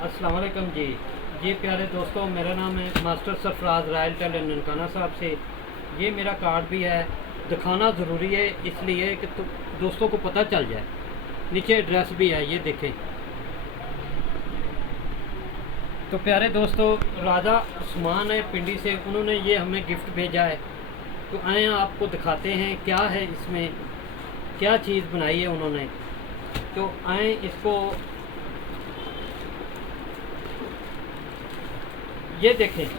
अस्सलाम वालेकुम जी प्यारे दोस्तों, मेरा नाम है master Sarfaraz Royal tailor Nankana Sahib से। ये मेरा कार्ड भी है, दिखाना ज़रूरी है इसलिए कि दोस्तों को पता चल जाए। नीचे एड्रेस भी है, ये देखें। तो प्यारे दोस्तों, राजा उस्मान है पिंडी से, उन्होंने ये हमें गिफ्ट भेजा है। तो आए आपको दिखाते हैं क्या है इसमें, क्या चीज़ बनाई है उन्होंने। तो आए इसको, ये देखें।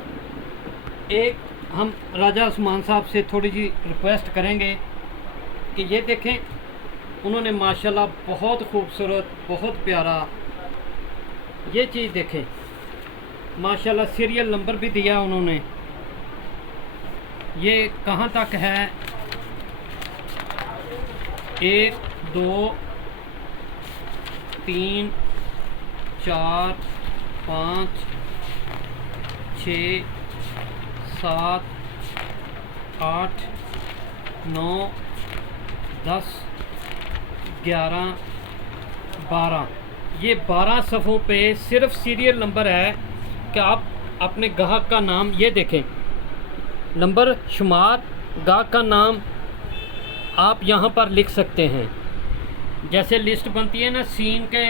एक हम राजा उस्मान साहब से थोड़ी जी रिक्वेस्ट करेंगे कि ये देखें, उन्होंने माशाल्लाह बहुत खूबसूरत, बहुत प्यारा ये चीज़ देखें। माशाल्लाह सीरियल नंबर भी दिया उन्होंने। ये कहाँ तक है, 1 2 3 4 5 6 7 8 9 10 11 12, ये 12 सफ़ों पे सिर्फ सीरियल नंबर है कि आप अपने गाहक का नाम, ये देखें नंबर शुमार, गाहक का नाम आप यहाँ पर लिख सकते हैं। जैसे लिस्ट बनती है ना सीन के,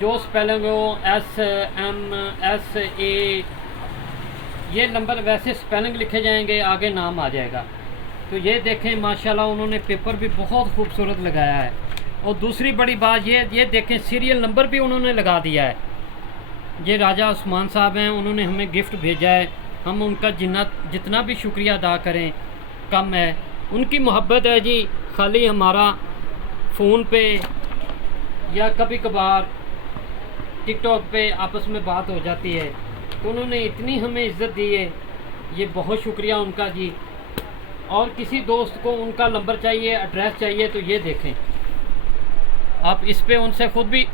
जो स्पेलिंग हो SMSA, ये नंबर वैसे स्पेलिंग लिखे जाएंगे, आगे नाम आ जाएगा। तो ये देखें माशाल्लाह उन्होंने पेपर भी बहुत खूबसूरत लगाया है। और दूसरी बड़ी बात ये देखें सीरियल नंबर भी उन्होंने लगा दिया है। ये राजा उस्मान साहब हैं, उन्होंने हमें गिफ्ट भेजा है। हम उनका जितना भी शुक्रिया अदा करें कम है। उनकी मोहब्बत है जी। खाली हमारा फ़ोन पे या कभी कभार टिकटॉक पे आपस में बात हो जाती है, तो उन्होंने इतनी हमें इज़्ज़त दी है, ये बहुत शुक्रिया उनका जी। और किसी दोस्त को उनका नंबर चाहिए, एड्रेस चाहिए, तो ये देखें आप इस पे उनसे खुद भी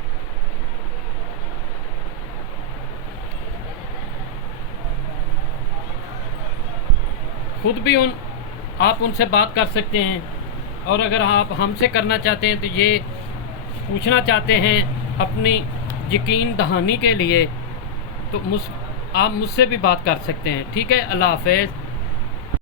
आप उनसे बात कर सकते हैं। और अगर आप हमसे करना चाहते हैं, तो ये पूछना चाहते हैं अपनी यकीन दहानी के लिए, तो आप मुझसे भी बात कर सकते हैं। ठीक है, अल्लाह हाफ़िज़।